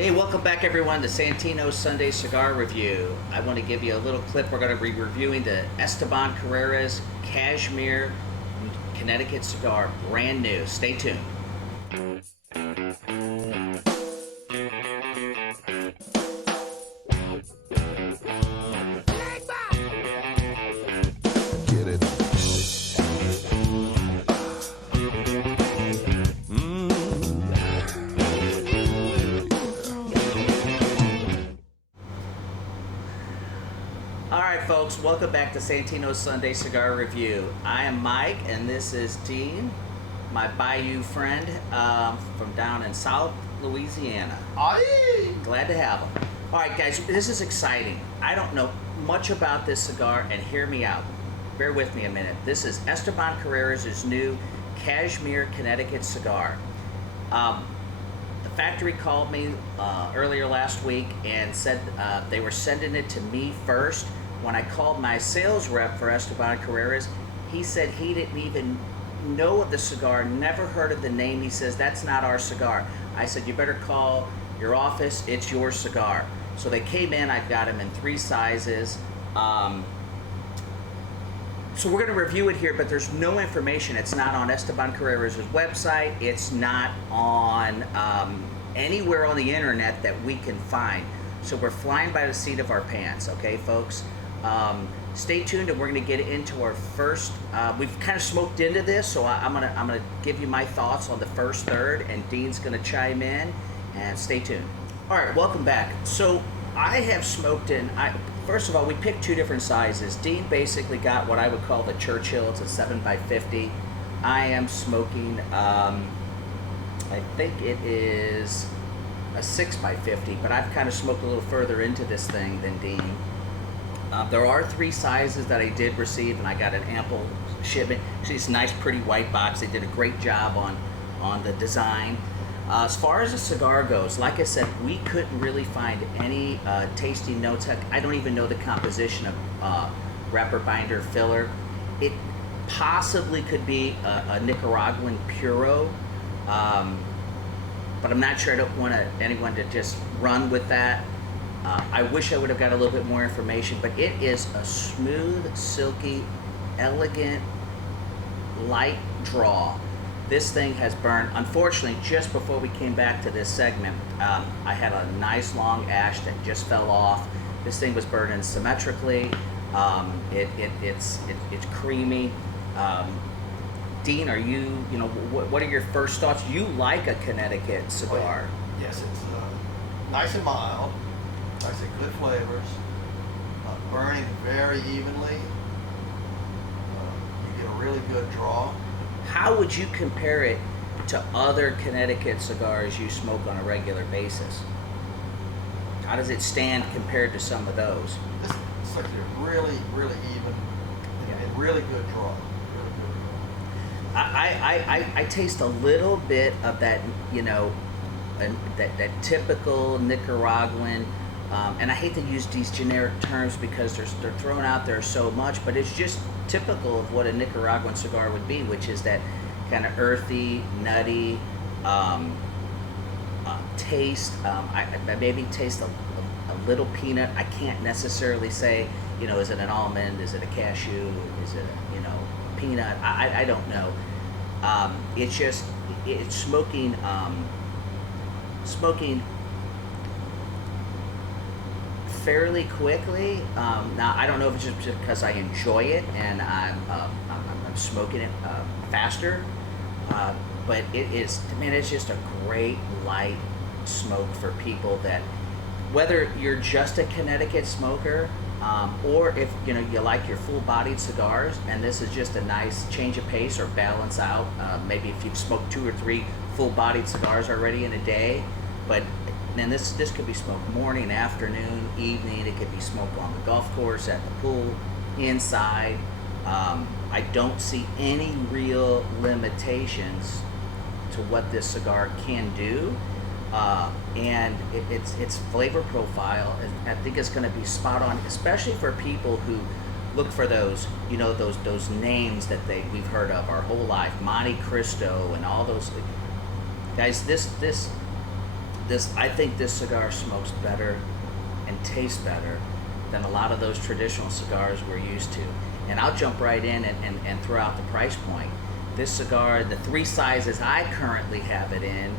Hey, welcome back everyone to Santino's Sunday Cigar Review. I want to give you a little clip. We're going to be reviewing the Esteban Carrerras Cashmere Connecticut cigar, brand new. Stay tuned. Get it. Alright folks, welcome back to Santino's Sunday Cigar Review. I am Mike and this is Dean, my Bayou friend from down in South Louisiana. Aye. Glad to have him. Alright guys, this is exciting. I don't know much about this cigar, and hear me out. Bear with me a minute. This is Esteban Carrerras' new Cashmere Connecticut cigar. The factory called me earlier last week and said they were sending it to me first. When I called my sales rep for Esteban Carrerras, he said he didn't even know of the cigar, never heard of the name. He says, that's not our cigar. I said, you better call your office, it's your cigar. So they came in, I've got them in 3 sizes. So we're going to review it here, but there's no information. It's not on Esteban Carrerras' website. It's not on anywhere on the internet that we can find. So we're flying by the seat of our pants, okay, folks? Stay tuned, and we're going to get into our first. We've kind of smoked into this, so I'm gonna give you my thoughts on the first third, and Dean's going to chime in. And stay tuned. All right, welcome back. So I have smoked in. First of all, we picked 2 different sizes. Dean basically got what I would call the Churchill. It's a 7x50. I am smoking. I think it is a 6x50, but I've kind of smoked a little further into this thing than Dean. There are 3 sizes that I did receive, and I got an ample shipment. It's a nice, pretty white box. They did a great job on the design. As far as the cigar goes, like I said, we couldn't really find any tasty notes. I don't even know the composition of wrapper, binder, filler. It possibly could be a Nicaraguan Puro, but I'm not sure. I don't want anyone to just run with that. I wish I would have got a little bit more information, but it is a smooth, silky, elegant, light draw. This thing has burned. Unfortunately, just before we came back to this segment, I had a nice long ash that just fell off. This thing was burning symmetrically. It's creamy. Dean, are you know, what are your first thoughts? You like a Connecticut cigar? Yes, it's nice and mild. Like I said, good flavors. Burning very evenly. You get a really good draw. How would you compare it to other Connecticut cigars you smoke on a regular basis? How does it stand compared to some of those? It's like a really, really even and really good draw. Really good draw. I taste a little bit of that, you know, that typical Nicaraguan, and I hate to use these generic terms because they're thrown out there so much, but it's just typical of what a Nicaraguan cigar would be, which is that kind of earthy, nutty taste. I maybe taste a little peanut. I can't necessarily say, you know, is it an almond, is it a cashew, is it a, you know, peanut? I don't know. It's just, it's smoking fairly quickly. Now I don't know if it's just because I enjoy it and I'm smoking it faster, but it is, man, it's just a great light smoke for people that, whether you're just a Connecticut smoker, or if you know you like your full-bodied cigars, and this is just a nice change of pace or balance out. Maybe if you've smoked 2 or 3 full-bodied cigars already in a day, but then this could be smoked morning, afternoon, evening. It could be smoked on the golf course, at the pool, inside. I don't see any real limitations to what this cigar can do. And its flavor profile, I think, is going to be spot on, especially for people who look for those, you know, those names that we've heard of our whole life, Monte Cristo and all those guys. This I think this cigar smokes better and tastes better than a lot of those traditional cigars we're used to. And I'll jump right in and throw out the price point. This cigar, the three sizes I currently have it in,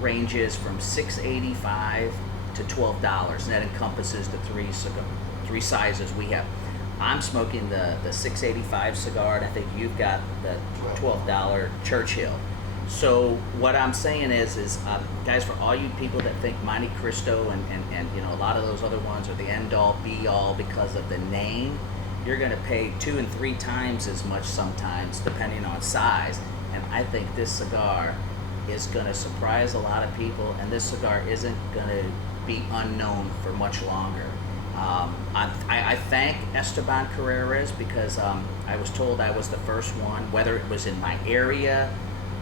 ranges from $6.85 to $12, and that encompasses the three sizes we have. I'm smoking the $6.85 cigar, and I think you've got the $12 Churchill. So what I'm saying is guys, for all you people that think Monte Cristo and you know, a lot of those other ones are the end all be all because of the name, you're going to pay 2 and 3 times as much sometimes depending on size. And I think this cigar is going to surprise a lot of people, and this cigar isn't going to be unknown for much longer. I thank Esteban Carrerras because I was told I was the first one, whether it was in my area,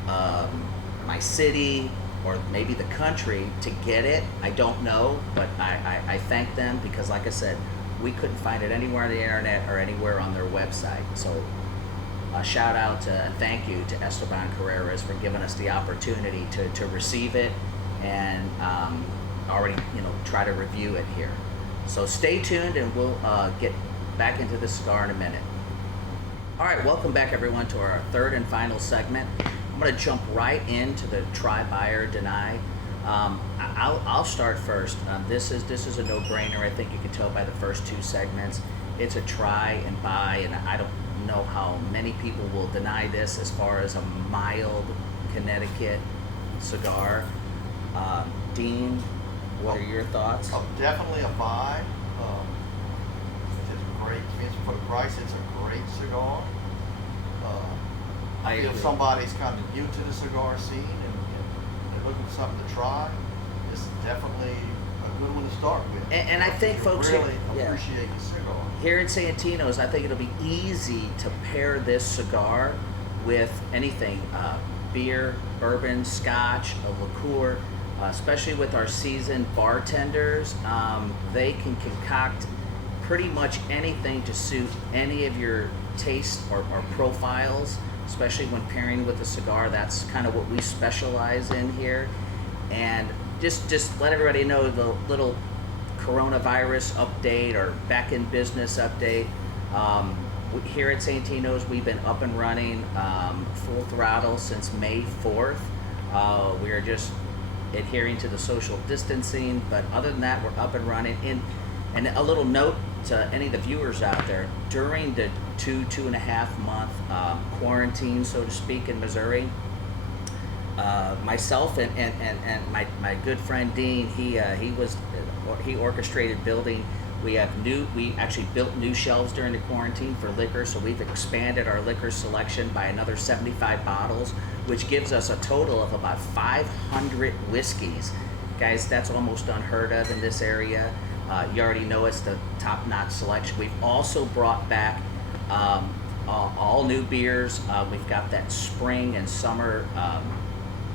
my city, or maybe the country, to get it. I don't know, but I thank them because, like I said, we couldn't find it anywhere on the internet or anywhere on their website. So a shout out to, thank you to Esteban Carrerras for giving us the opportunity to receive it and already, you know, try to review it here. So stay tuned, and we'll get back into the cigar in a minute. All right, welcome back everyone to our third and final segment. I'm going to jump right into the try, buy, or deny. I'll start first. This is a no-brainer. I think you can tell by the first 2 segments. It's a try and buy, and I don't know how many people will deny this as far as a mild Connecticut cigar. Dean, what are your thoughts? Definitely a buy. It's great. For the price, it's a great cigar. I feel if somebody's kind of new to the cigar scene and they're looking for something to try, it's definitely a good one to start with. And I think folks really appreciate the cigar. Here at Santino's, I think it'll be easy to pair this cigar with anything, beer, bourbon, scotch, a liqueur, especially with our seasoned bartenders. They can concoct pretty much anything to suit any of your tastes or profiles, especially when pairing with a cigar. That's kind of what we specialize in here. And just let everybody know the little coronavirus update or back in business update. Here at Santino's, we've been up and running full throttle since May 4th. We are just adhering to the social distancing, but other than that, we're up and running. And a little note to any of the viewers out there, during the 2.5 month quarantine, so to speak, in Missouri, myself and my good friend Dean, he orchestrated building. We actually built new shelves during the quarantine for liquor, so we've expanded our liquor selection by another 75 bottles, which gives us a total of about 500 whiskeys. Guys, that's almost unheard of in this area. You already know it's the top-notch selection. We've also brought back all new beers. We've got that spring and summer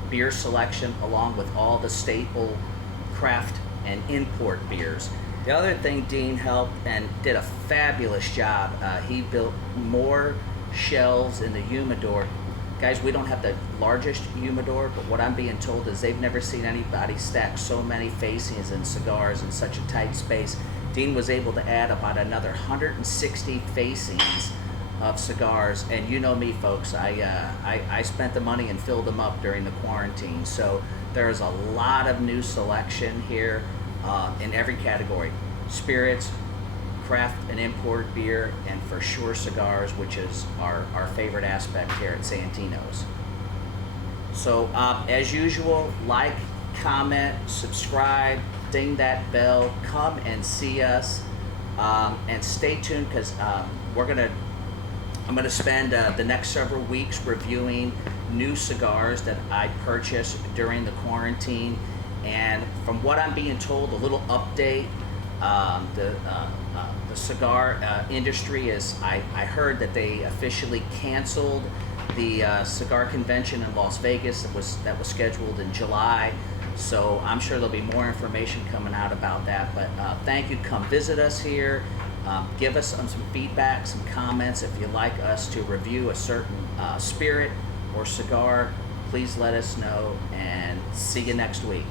beer selection, along with all the staple craft and import beers. The other thing, Dean helped and did a fabulous job. He built more shelves in the humidor. Guys, we don't have the largest humidor, but what I'm being told is they've never seen anybody stack so many facings and cigars in such a tight space. Dean was able to add about another 160 facings of cigars, and you know me, folks, I spent the money and filled them up during the quarantine. So there's a lot of new selection here in every category: spirits, craft and import beer, and for sure cigars, which is our favorite aspect here at Santino's. So as usual, like, comment, subscribe, ding that bell, come and see us, and stay tuned, because I'm gonna spend the next several weeks reviewing new cigars that I purchased during the quarantine. And from what I'm being told, a little update, the cigar industry is, I heard that they officially canceled the cigar convention in Las Vegas that was scheduled in July. So I'm sure there'll be more information coming out about that. But thank you. Come visit us here. Give us some feedback, some comments. If you'd like us to review a certain spirit or cigar, please let us know, and see you next week.